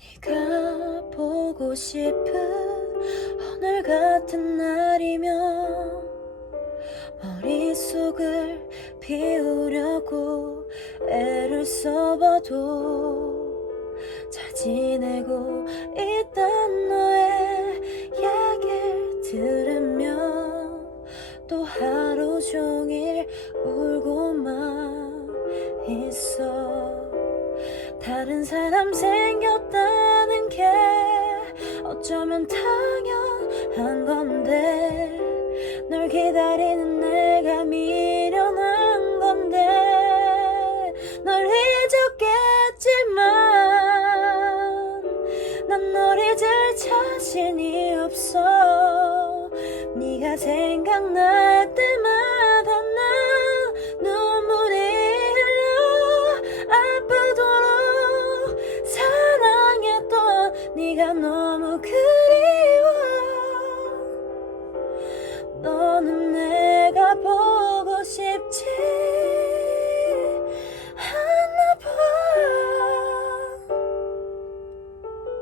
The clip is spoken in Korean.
네가 보고 싶은 오늘 같은 날이면 머릿속을 비우려고 애를 써봐도 잘 지내고 있단 너의 얘기를 들으면 또 하루 종일 울고만 다른 사람 생겼다는 게 어쩌면 당연한 건데 널 기다리는 내가 미련한 건데 널 잊었겠지만 난 널 잊을 자신이 없어. 네가 생각날 때마 네가 너무 그리워. 너는 내